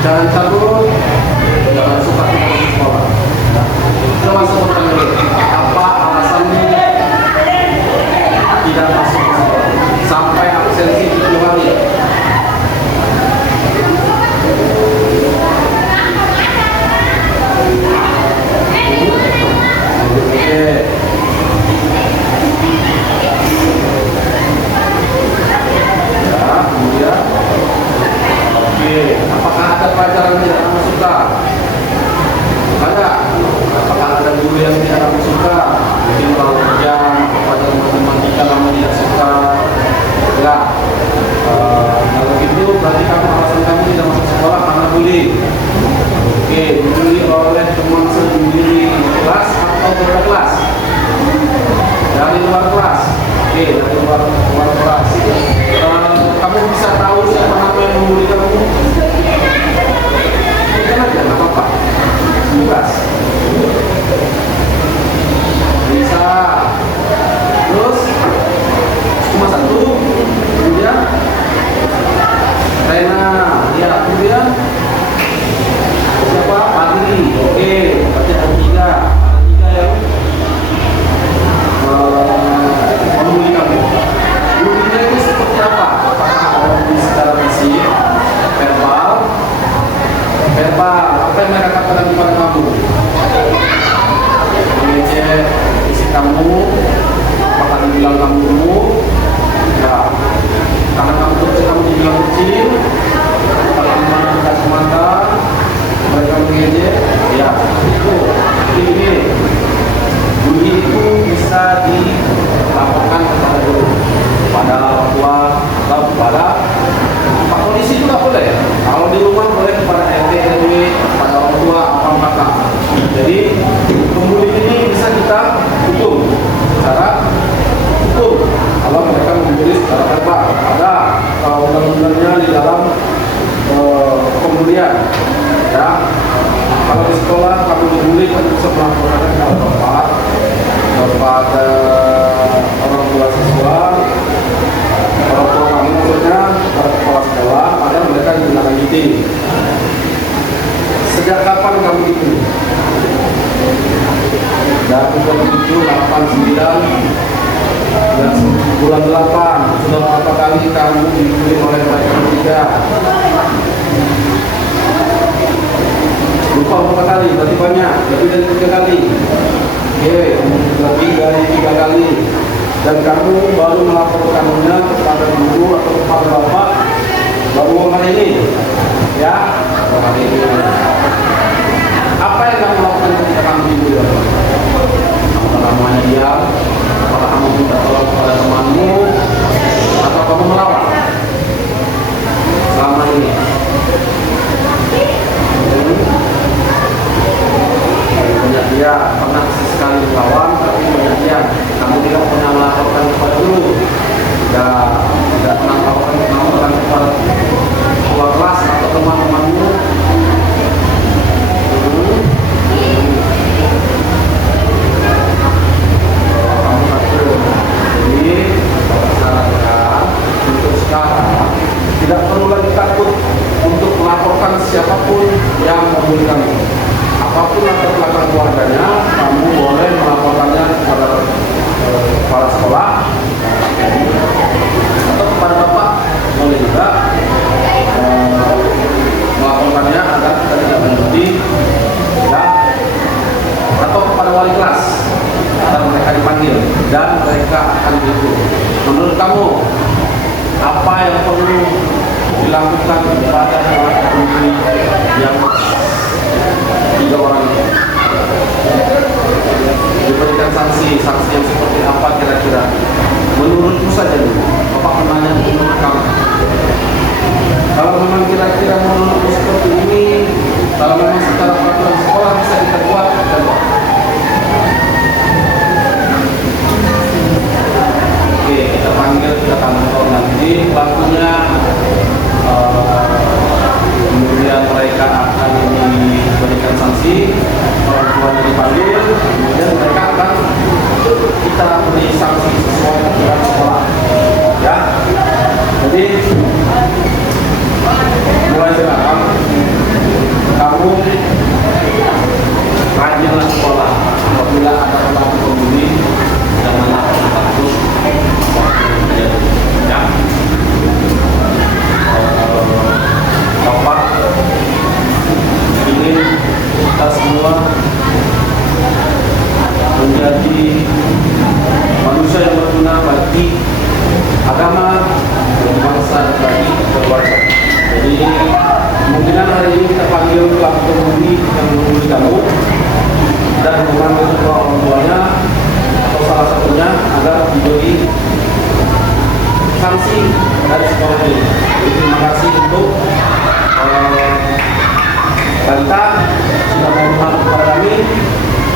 Jangan cabut, jangan suka tinggal di sekolah. Ya. Coba sebutkan dulu, apa alasannya tidak masuk ke sekolah sampai absensi 7 hari? Apakah ada pelajaran yang tidak kamu suka? Ada. Apakah ada guru yang tidak kamu suka? Mungkin kalau kerja, pelajaran matematika kamu tidak suka. Enggak. Kalau gitu berarti kamu alasan kamu tidak masuk sekolah karena bully. Oke, dibully oleh teman sendiri kelas atau beda kelas? Dari luar kelas. Oke, dari luar kelas. Kamu bisa tahu siapa nama yang membuli kamu? Jangan aja, nggak apa-apa. Bebas. Bisa. Terus cuma satu. Kemudian Rena. Ya, kemudian siapa? Padri. Oke, berarti ada 3. Ada 3 yang membuli kamu. Bulinya itu seperti apa? Apakah ada secara fisik, verbal, apa yang mereka katakan kepada kamu? Mengejek fisik kamu, apakah dibilang kamu gemuk? Ya, karena kamu dibilang kecil, kalau dimana tidak semata, mereka mengejek. Ya, itu ini. Bully itu bisa dilaporkan kepada guru, pada orang tua, atau kepada Pak Polisi juga boleh. Kalau di rumah boleh kepada RT, RW, kepada orang tua, apa kakak. Jadi pembuli ini bisa kita hukum secara hukum. Kalau mereka membuli secara verbal, ada undang-undangnya di dalam pembulian. Ya, kalau di sekolah kamu dibully, kamu bisa melaporkan kepada orang tua siswa, orang tua kamu maksudnya, pada kepala sekolah, agar mereka ditindaklanjuti. Sejak kapan kamu itu? Dari bulan 7, 8, 9 dan bulan 8 sudah berapa kali kamu dibully oleh mereka bertiga? Lupa berapa kali? Berarti banyak, lebih dari 3 kali. Oke, lebih dari 3 kali. Dan kamu baru melaporkannya kepada guru atau kepada bapak baru hari ini, ya, hari ini. Apa yang kamu lakukan ketika kamu dibully? Apakah kamu hanya diam? Apakah kamu minta tolong kepada temanmu? Atau kamu melawan? Selama ini. Banyak dia pernah sekali melawan, tapi banyak dia kamu tidak pernah melaporkan kepada guru, tidak pernah melaporkan kepada ketua kelas atau teman-temanmu. Kamu takut. Jadi sarankan untuk sekarang tidak perlu lagi takut untuk melaporkan siapapun yang membuli kamu. Apapun latar belakang keluarganya, kamu boleh melaporkannya kepada kepala sekolah atau kepada bapak, boleh juga melaporkannya agar kita tidak lanjuti, ya, atau kepada wali kelas agar mereka dipanggil dan mereka akan dihukum. Menurut kamu, apa yang perlu dilakukan kepada pembuli yang 3 orang ini? Diberikan sanksi yang seperti apa kira-kira? Menurutmu saja dulu, Bapak menanya menurut kamu. Kalau memang kira-kira menurutmu seperti ini, kalau memang secara peraturan sekolah bisa kita buat, oke, kita panggil ke kantor nanti pelakunya, kemudian mereka akan diberikan sanksi, orang tuanya dipanggil, kemudian mereka akan kita beri sanksi sesuai aturan sekolah, ya. Jadi mulai sekarang agama, berbangsa bagi keluarga. Jadi kemungkinan hari ini kita panggil pelaku pengemudi yang mengemudi kamu dan memanggil kedua orang tuanya atau salah satunya agar diberi sanksi dari sekolah ini. Jadi, terima kasih untuk Balita sudah mau membantu kepada kami.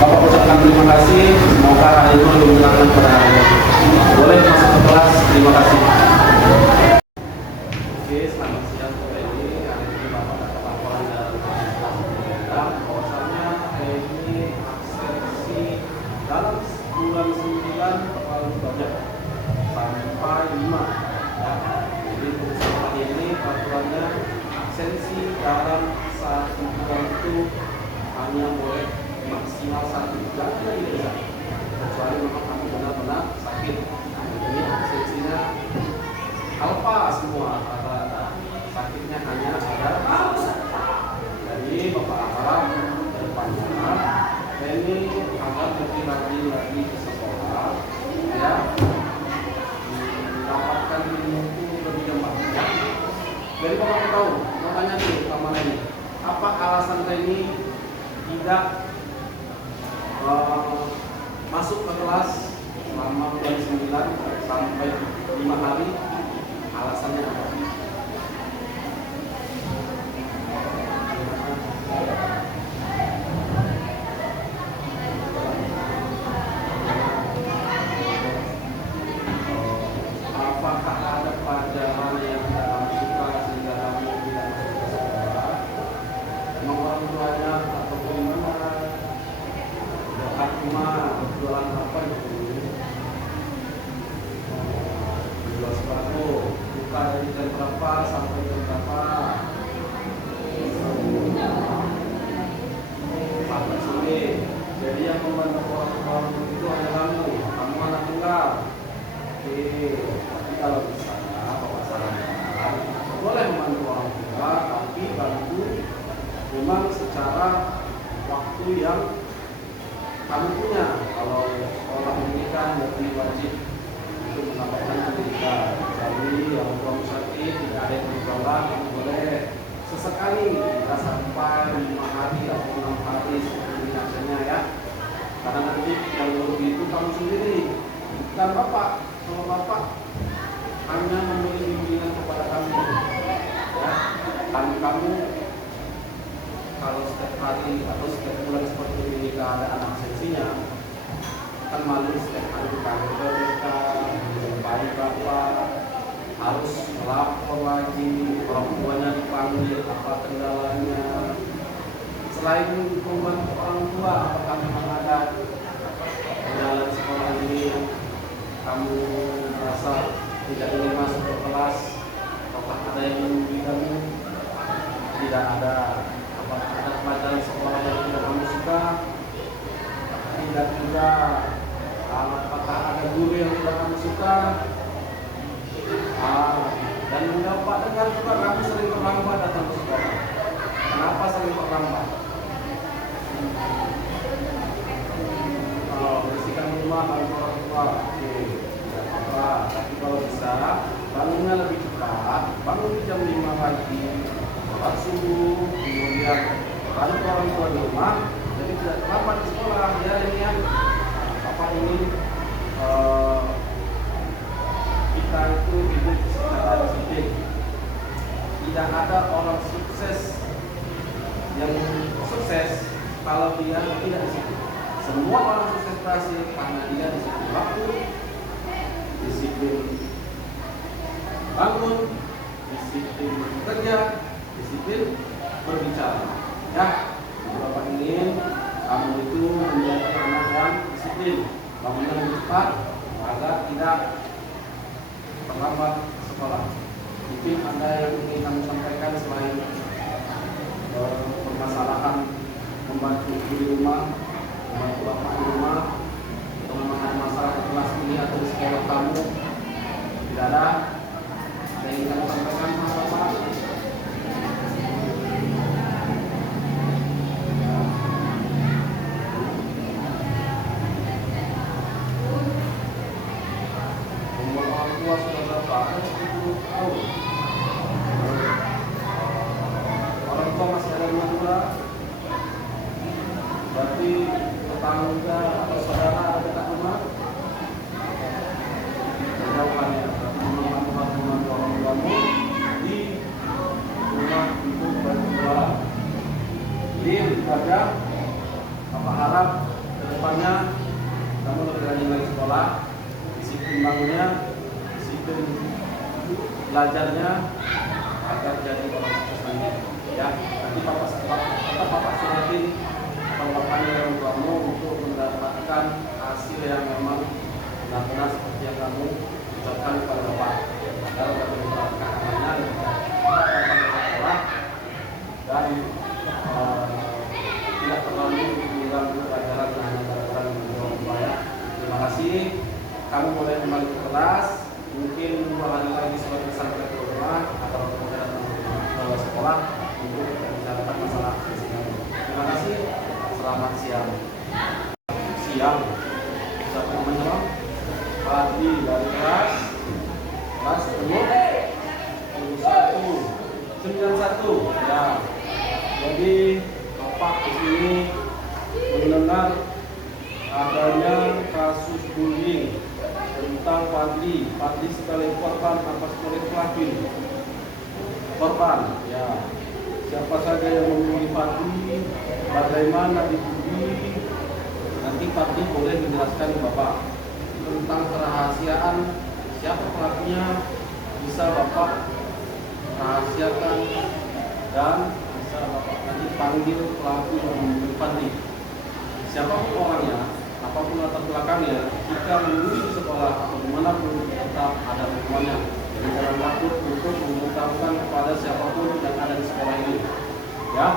Bapak ucapkan terima kasih. Semoga hari ini lebih menyenangkan pada hari ini. Boleh masuk ke kelas. Terima kasih. Oke, selamat siang sore ini. Hari ini Bapak dapat laporan dari kelas bahwasanya hari ini absensi dalam bulan 9 terlalu banyak sampai 5. Jadi untuk sekolah ini peraturannya absensi dalam 1 bulan itu hanya boleh maksimal 1, tidak bisa, kecuali memang kamu benar-benar sakit. Ini absensinya alfa semua, rata-rata sakitnya hanya ada. Jadi Bapak harap ke depannya ini agar lebih rajin lagi ke sekolah, ya, mendapatkan ilmu lebih gampang. Jadi Bapak mau tahu, mau tanya dulu sama ini, apa alasan ini tidak masuk ke kelas selama bulan 9 sampai 5 hari? Alasannya apa? Apakah ada pelajaran yang tidak kamu suka sehingga kamu tidak masuk ke sekolah? Memang orang tuanya atau gimana? Doa cuma jualan apa itu? Jual sepatu. Buka dari jam berapa sampai jam berapa? Sampai sore. Jadi yang membantu orang itu hanya kamu. Kamu anak tunggal. Oke. Tapi kalau bisa, Bapak sarankan boleh membantu orang tua, tapi bantu memang secara waktu yang kamu punya. Kalau sekolah ini kan lebih wajib untuk mendapatkan pendidikan. Jadi yang tua sakit tidak ada yang sekolah, kamu boleh sesekali tidak sampai 5 hari atau 6 hari seperti biasanya, ya. Karena nanti yang lebih itu kamu sendiri dan Bapak. Kalau Bapak hanya memberi bimbingan kepada kamu, ya, dan kamu kalau setiap hari atau setiap bulan seperti ini keadaan absensinya kan malu setiap hari dipanggil ke mereka, menjumpai Bapak, harus melapor lagi, orang tuanya dipanggil apa kendalanya. Selain membantu orang tua, apakah memang ada kendala di sekolah ini yang kamu merasa tidak ingin masuk ke kelas? Apakah ada yang menunggu kamu? Tidak ada. Apakah ada pelajaran sekolah yang tidak kamu suka? Tidak juga. Apakah ada guru yang tidak kamu suka? Dan mendapat dengar juga kamu sering terlambat datang ke sekolah. Kenapa sering terlambat? Bersihkan rumah kalau orang tua. Oke, tidak apa-apa. Tapi kalau bisa bangunnya lebih cepat, bangun jam 5 pagi, sholat subuh, kemudian bantu orang tua di rumah, jadi tidak terlambat di sekolah. Ya, ini yang apa ini kita itu hidup secara disiplin. Tidak ada orang sukses yang sukses kalau dia tidak disiplin. Semua orang sukses berhasil karena dia disiplin waktu, disiplin bangun, disiplin bekerja, disiplin berbicara. Ya, Bapak ingin kamu itu menjadi anak yang disiplin, bangunnya lebih cepat agar tidak terlambat sekolah. Mungkin ada yang ingin kamu sampaikan selain permasalahan membantu di rumah, membantu Bapak di rumah, atau memang ada masalah di kelas ini atau di sekolah kamu? Tidak ada? Ada yang ingin kamu sampaikan sama Bapak? Umur orang tua sudah berapa? 70 tahun. Orang tua masih ada 2, berarti tetangga atau saudara ada dekat rumah. Jauhannya, teman-teman orang tuamu di rumah itu berjualan. Jadi aja, Bapak harap kedepannya kamu lebih rajin lagi sekolah, disiplin bangunnya, disiplin belajarnya agar jadi orang sukses nanti. Ya, nanti Bapak suratin atau bapaknya orang tuamu untuk mendapatkan hasil yang memang benar-benar seperti yang kamu ucapkan kepada Bapak. Agar dapat mendapatkan amanah dan sekolah dan tidak terlalu mengganggu pelajaran dan pelajaran orang tua ya. Terima kasih. Kamu boleh kembali ke kelas. Mungkin 2 hari lagi sebagai sampai ke rumah atau kemudian ke sekolah untuk membicarakan masalah fisik kamu. Terima kasih. Selamat siang. Siang. Siapa namanya? Pagi dari kelas 91 ya. Jadi Bapak di sini mendengar adanya kasus bullying tentang Fadli sebagai korban apa sebagai pelaku korban ya. Siapa saja yang membuli Fadli, bagaimana dibully, nanti Fadli boleh menjelaskan ke Bapak tentang kerahasiaan siapa pelakunya, bisa Bapak rahasiakan dan bisa Bapak nanti panggil pelaku yang membuli Fadli. Siapapun orangnya, apapun latar belakangnya, jika membuli di sekolah atau dimanapun tetap ada hukumannya. Jadi jangan takut untuk mengungkapkan kepada siapapun yang ada di sekolah ini. Ya,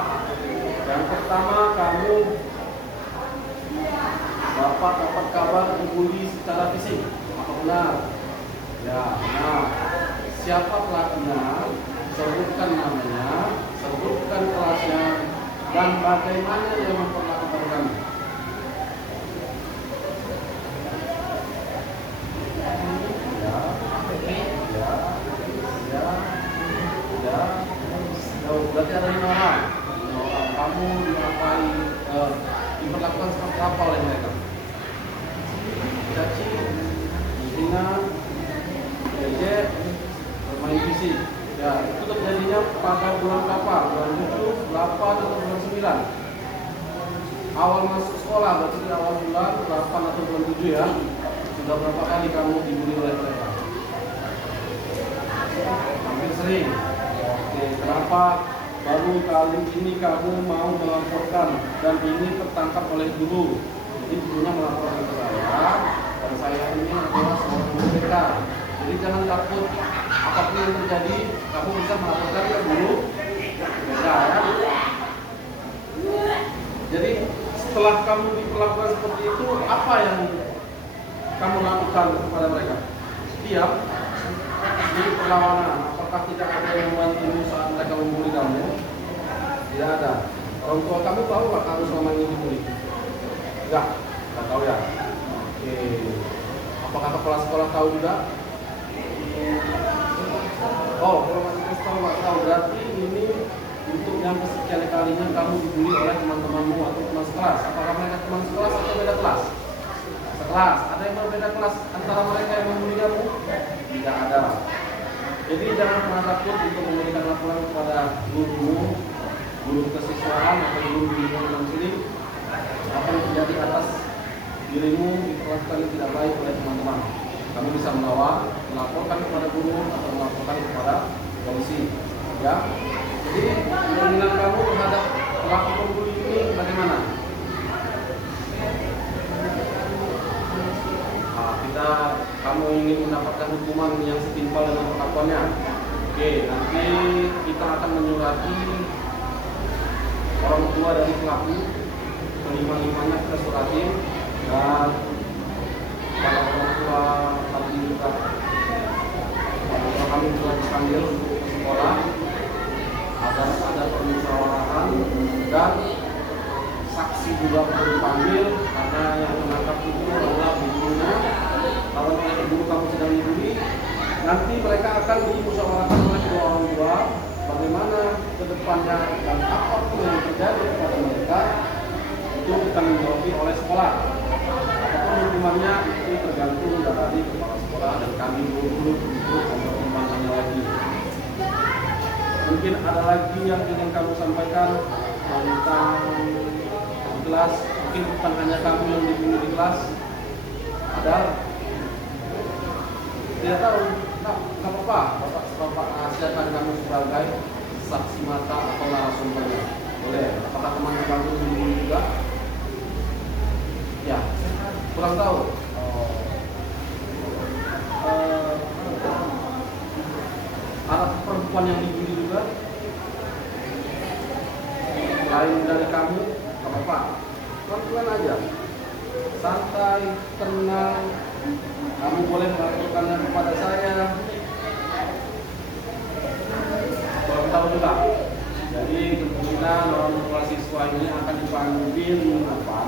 yang pertama kamu Bapak dapat kabar dibully secara fisik, apa benar? Ya, nah siapa pelakunya? Sebutkan namanya, sebutkan kelasnya, dan bagaimana dia memperlakukan kamu. Berarti ada 5 orang. Kamu diperlakukan seperti apa oleh mereka? Caci, menghina, ejek, bermain fisik. Ya, itu terjadinya pada bulan apa? Bulan 7, 8 atau bulan 9. Awal masuk sekolah, berarti di awal bulan 8 atau bulan 7 ya. Sudah berapa kali kamu dibully oleh mereka? Hampir sering. Oke, kenapa baru kali ini kamu mau melaporkan dan ini tertangkap oleh guru? Jadi gurunya melaporkan ke saya dan saya ini adalah seorang guru BK. Jadi jangan takut, apapun yang terjadi kamu bisa melaporkan ke guru BK ya. Jadi setelah kamu diperlakukan seperti itu, apa yang kamu lakukan kepada mereka? Diam? Jadi perlawanan? Apakah tidak ada yang membantu saat mereka membuli kamu? Tidak ada. Orang tua kamu tahu nggak kamu selama ini dibully? Enggak tahu ya. Oke. Apakah kepala sekolah tahu juga? Oh, kalau masih tahu nggak tahu, berarti ini untuk yang kesekian kalinya kamu dibully oleh teman-temanmu atau teman sekelas. Apakah mereka teman sekelas atau beda kelas? Sekelas. Ada yang berbeda kelas antara mereka yang membully kamu? Tidak ada. Jadi jangan pernah takut untuk memberikan laporan kepada gurumu, guru kesiswaan atau guru bimbingan konseling. Apa yang terjadi atas dirimu diperlakukan yang tidak baik oleh teman-teman. Kamu bisa melaporkan kepada guru atau melaporkan kepada polisi. Ya. Jadi pemilihan kamu terhadap pelaku pembuli ini bagaimana? Kamu ingin mendapatkan hukuman yang setimpal dengan perlakuannya. Oke, nanti kita akan menyurati orang tua dari pelaku, kelima-limanya kita suratin, dan para orang tua tadi juga kami juga dipanggil untuk ke sekolah agar ada permusyawaratan dan saksi juga perlu dipanggil karena yang menangkap itu adalah gurunya. Kalau guru kamu sedang dibully, Nanti mereka akan dimusyawarahkan oleh kedua orang tua bagaimana kedepannya dan apapun yang terjadi kepada mereka itu ditanggung jawab oleh sekolah. Apapun hukumannya itu tergantung dari kepala sekolah dan kami guru untuk mempertimbangkannya lagi. Mungkin ada lagi yang ingin kamu sampaikan tentang di kelas, mungkin bukan hanya kamu yang dibully di kelas. Ada? Tidak tahu, nggak apa-apa. Bapak silakan kamu sebagai saksi mata atau narasumbernya. Boleh. Apakah teman kamu dibully juga? Ya, kurang tahu. Anak perempuan yang dibully juga lain dari kamu, gak apa-apa, pelan-pelan aja, santai, tenang. Kamu boleh melakukannya kepada saya. Kurang tahu juga. Jadi kemungkinan orang tua siswa ini akan dipanggil kapan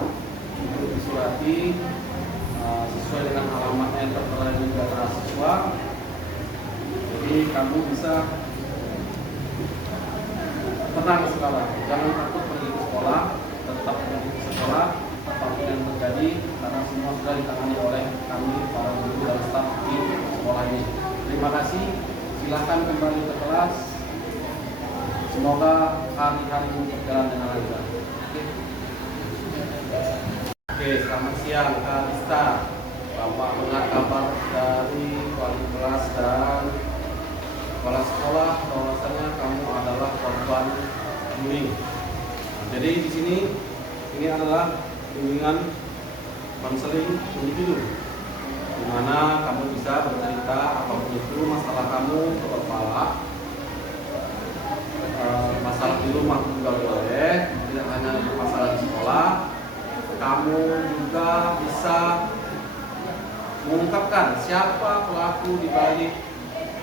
untuk disurati sesuai dengan alamat yang tertera di data siswa. Jadi kamu bisa tenang sekarang, jangan takut pergi ke sekolah, tetap pergi ke sekolah apapun yang terjadi, karena semua sudah ditangani oleh kami para guru dan staf di sekolah ini. Terima kasih, silahkan kembali ke kelas. Semoga hari-harimu berjalan dengan lancar. Oke, selamat siang Kak Rista. Bapak dengar kabar dari wali kelas dan kepala sekolah bahwasanya kamu adalah korban bullying. Jadi di sini ini adalah bimbingan konseling individu, di mana kamu bisa bercerita apapun itu masalah kamu ke kepala, masalah di rumah juga boleh, tidak hanya masalah di sekolah. Kamu juga bisa mengungkapkan siapa pelaku di balik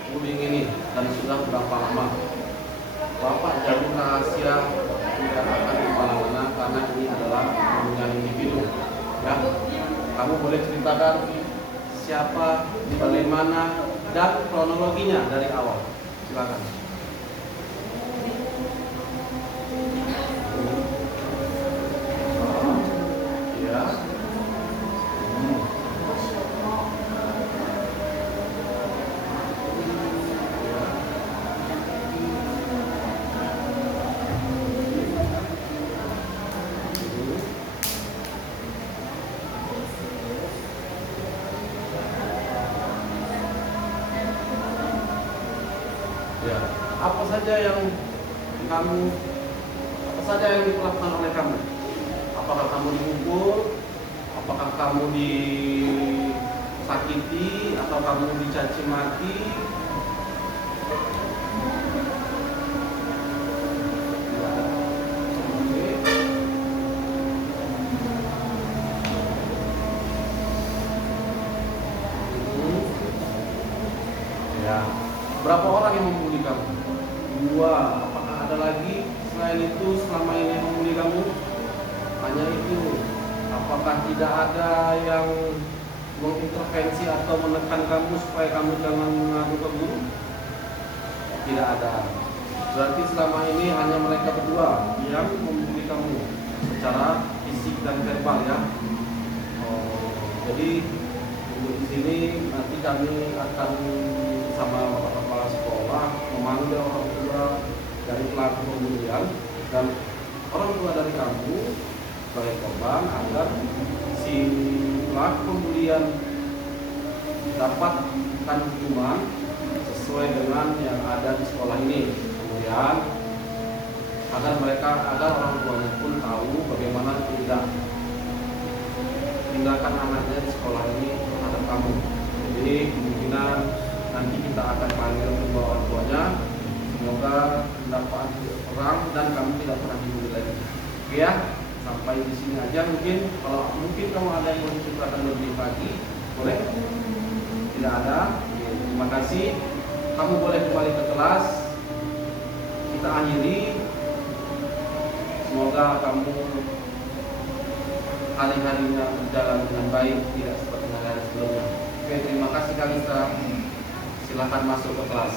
bullying ini dan sudah berapa lama. Bapak jamin rahasia tidak akan kemana-mana karena ini adalah hubungan individu. Ya, kamu boleh ceritakan siapa, di bagaimana dan kronologinya dari awal. Silakan. Ya. Ya, apa saja yang dilakukan oleh kamu? Apakah kamu dipukul? Apakah kamu disakiti? Atau kamu dicaci maki? Ya. Berapa orang yang membuli kamu? 2. Apakah ada lagi selain itu selama ini yang membuli kamu? Hanya itu. Apakah tidak ada yang mengintervensi atau menekan kamu supaya kamu jangan mengadu ke guru? Tidak ada. Berarti selama ini hanya mereka berdua yang membuli kamu secara fisik dan verbal, ya. Jadi untuk di sini nanti kami akan sama Bapak Kepala Sekolah memanggil orang tua dari pelaku pembulian dan orang tua dari kamu sebagai korban agar si pelaku pembulian dapatkan hukuman sesuai dengan yang ada di sekolah ini. Kemudian agar orang tuanya pun tahu bagaimana tinggalkan anaknya di sekolah ini terhadap kamu. Jadi kemungkinan nanti kita akan panggil kedua orang tuanya. Semoga dapat perang dan kamu tidak pernah dibully lagi. Oke ya, sampai di sini aja mungkin. Kalau mungkin kamu ada yang mau diceritakan lebih pagi, boleh? Tidak ada. Oke, terima kasih. Kamu boleh kembali ke kelas. Kita akhiri. Semoga kamu hari-harinya berjalan dengan baik, tidak seperti hari sebelumnya. Oke, terima kasih Kalista. Silakan masuk ke kelas.